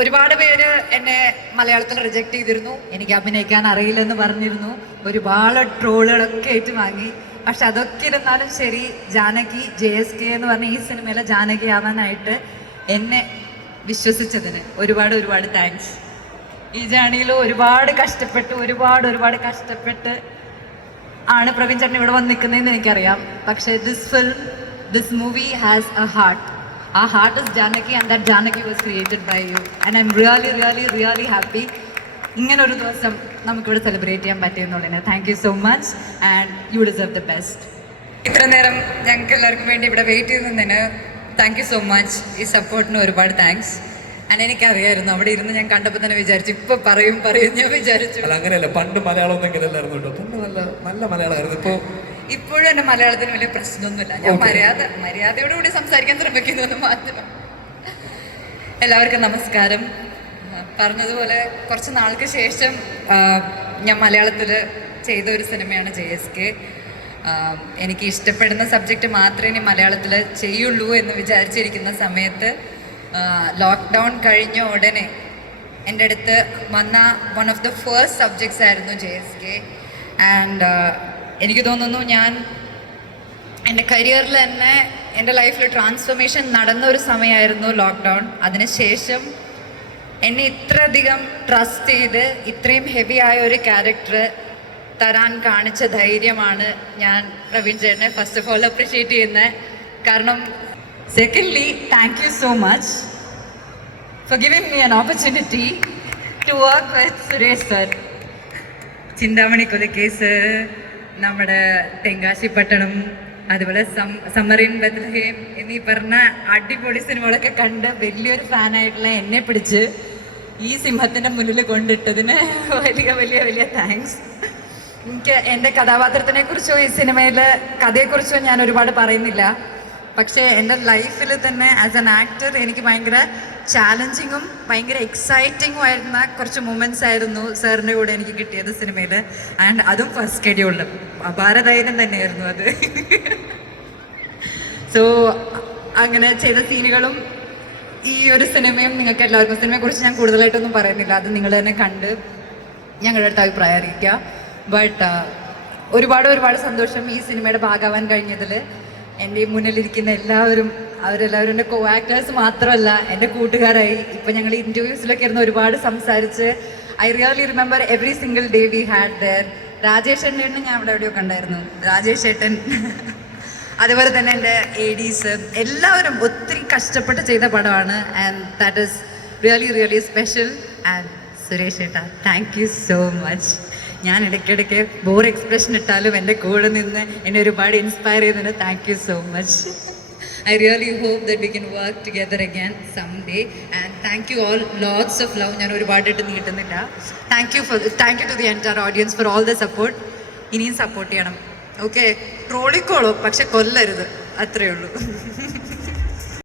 ഒരുപാട് പേര് എന്നെ മലയാളത്തിൽ റിജക്ട് ചെയ്തിരുന്നു, എനിക്ക് അഭിനയിക്കാൻ അറിയില്ലെന്ന് പറഞ്ഞിരുന്നു, ഒരുപാട് ട്രോളുകളൊക്കെ ഏറ്റുവാങ്ങി. പക്ഷെ അതൊക്കെ ഇരുന്നാലും ശരി, ജാനകി JSK എന്ന് പറഞ്ഞ ഈ സിനിമയിലെ ജാനകി ആവാനായിട്ട് എന്നെ വിശ്വസിച്ചതിന് ഒരുപാട് ഒരുപാട് താങ്ക്സ്. ഈ ജേണിയിൽ ഒരുപാട് കഷ്ടപ്പെട്ട് ആണ് പ്രവീൺ ചേട്ടൻ ഇവിടെ വന്ന് നിൽക്കുന്നതെന്ന് എനിക്കറിയാം. പക്ഷേ this movie has A heart. Our heart is Janaki, and that Janaki was created by you. And I'm really happy. ഇങ്ങനൊരു ദിവസം നമുക്കിവിടെ സെലിബ്രേറ്റ് ചെയ്യാൻ പറ്റിയെന്നുള്ളതിന് thank you so much and you deserve the best. ഇത്ര നേരം ഞങ്ങൾക്ക് എല്ലാവർക്കും വേണ്ടി ഇവിടെ വെയിറ്റ് ചെയ്തതിന് താങ്ക് യു സോ മച്ച്. ഈ സപ്പോർട്ടിന് ഒരുപാട് താങ്ക്സ്. ആൻഡ് എനിക്കറിയായിരുന്നു, അവിടെ ഇരുന്ന് ഞാൻ കണ്ടപ്പോൾ തന്നെ വിചാരിച്ചു ഇപ്പൊ പറയും ഞാൻ വിചാരിച്ചു. അങ്ങനെയല്ല, പണ്ട് മലയാളം ഒന്നും ഇങ്ങനെയല്ലായിരുന്നു കേട്ടോ. പണ്ട് നല്ല മലയാളമായിരുന്നു. ഇപ്പോഴും എൻ്റെ മലയാളത്തിന് വലിയ പ്രശ്നമൊന്നുമില്ല. ഞാൻ മര്യാദയോടുകൂടി സംസാരിക്കാൻ ശ്രമിക്കുന്നത് മാത്രം. എല്ലാവർക്കും നമസ്കാരം. പറഞ്ഞതുപോലെ കുറച്ച് നാൾക്ക് ശേഷം ഞാൻ മലയാളത്തിൽ ചെയ്ത ഒരു സിനിമയാണ് JSK. എനിക്ക് ഇഷ്ടപ്പെടുന്ന സബ്ജക്റ്റ് മാത്രമേ ഇനി മലയാളത്തിൽ ചെയ്യുള്ളൂ എന്ന് വിചാരിച്ചിരിക്കുന്ന സമയത്ത് ലോക്ക്ഡൗൺ കഴിഞ്ഞ ഉടനെ എൻ്റെ അടുത്ത് വന്ന one of the first subjects ആയിരുന്നു JSK. ആൻഡ് എനിക്ക് തോന്നുന്നു ഞാൻ എൻ്റെ കരിയറിൽ തന്നെ എൻ്റെ ലൈഫിൽ ട്രാൻസ്ഫോർമേഷൻ നടന്ന ഒരു സമയമായിരുന്നു ലോക്ക്ഡൗൺ. അതിനുശേഷം എന്നെ ഇത്രയധികം ട്രസ്റ്റ് ചെയ്ത് ഇത്രയും ഹെവി ആയ ഒരു ക്യാരക്ടർ തരാൻ കാണിച്ച ധൈര്യമാണ് ഞാൻ പ്രവീൺ ചേട്ടനെ ഫസ്റ്റ് ഓഫ് ഓൾ അപ്രിഷ്യേറ്റ് ചെയ്യുന്നത്. കാരണം secondly thank you so much for giving me an opportunity to work with Suresh sir. Chinthamani കൊലക്കേസ്, നമ്മുടെ തെങ്കാശിപ്പട്ടണം, അതുപോലെ സമ്മറിൻ ബത്ലഹേം എന്നീ പറഞ്ഞ അടിപൊളി സിനിമകളൊക്കെ കണ്ട് വലിയൊരു ഫാനായിട്ടുള്ള എന്നെ പിടിച്ച് ഈ സിംഹത്തിൻ്റെ മുന്നിൽ കൊണ്ടിട്ടതിന് വലിയ താങ്ക്സ്. എനിക്ക് എൻ്റെ കഥാപാത്രത്തിനെ കുറിച്ചോ ഈ സിനിമയിലെ കഥയെക്കുറിച്ചോ ഞാൻ ഒരുപാട് പറയുന്നില്ല. പക്ഷേ എൻ്റെ ലൈഫിൽ തന്നെ ആസ് എൻ ആക്ടർ എനിക്ക് ഭയങ്കര ചാലഞ്ചിങ്ങും ഭയങ്കര എക്സൈറ്റിങ്ങും ആയിരുന്ന കുറച്ച് മൊമെൻറ്റ്സ് ആയിരുന്നു സാറിൻ്റെ കൂടെ എനിക്ക് കിട്ടിയത് സിനിമയിൽ. ആൻഡ് അതും ഫസ്റ്റ് ഷെഡ്യൂളിൽ അപാരധൈര്യം തന്നെയായിരുന്നു അത്. സോ അങ്ങനെ ചെയ്ത സീനുകളും ഈ ഒരു സിനിമയും നിങ്ങൾക്ക് എല്ലാവർക്കും, സിനിമയെക്കുറിച്ച് ഞാൻ കൂടുതലായിട്ടൊന്നും പറയുന്നില്ല, അത് നിങ്ങൾ തന്നെ കണ്ട് ഞങ്ങളുടെ അടുത്ത് അഭിപ്രായം അറിയിക്കുക. ബട്ട് ഒരുപാട് സന്തോഷം ഈ സിനിമയുടെ ഭാഗമാവാൻ കഴിഞ്ഞതിൽ. എൻ്റെ മുന്നിലിരിക്കുന്ന അവരെല്ലാവരും എൻ്റെ കോ ആക്ടേഴ്സ് മാത്രമല്ല, എൻ്റെ കൂട്ടുകാരായി. ഇപ്പം ഞങ്ങൾ ഇൻ്റർവ്യൂസിലൊക്കെ ഇരുന്ന് ഒരുപാട് സംസാരിച്ച് I really remember every single day we had there. Rajesh ഏട്ടനെ ഞാൻ അവിടെ എവിടെയോ കണ്ടായിരുന്നു, രാജേഷ് ഏട്ടൻ. അതുപോലെ തന്നെ എൻ്റെ ADs എല്ലാവരും ഒത്തിരി കഷ്ടപ്പെട്ട് ചെയ്ത പടമാണ്. And that is really special. And Suresh ഏട്ടാ, താങ്ക് യു സോ മച്ച്. ഞാൻ ഇടയ്ക്കിടയ്ക്ക് ബോർ എക്സ്പ്രഷൻ ഇട്ടാലും എൻ്റെ കൂടെ നിന്ന് എന്നെ ഒരുപാട് ഇൻസ്പയർ ചെയ്തതിന് thank you so much. I really hope that we can work together again someday. And thank you all, lots of love. ഞാൻ ഒരുപാടായിട്ട് നീട്ടുന്നില്ല. Thank you to the entire audience for all the support. ഇനിയും support ചെയ്യണം. Okay, ട്രോളിക്കോളൂ, പക്ഷെ കൊല്ലരുത്, അത്രയേ ഉള്ളൂ.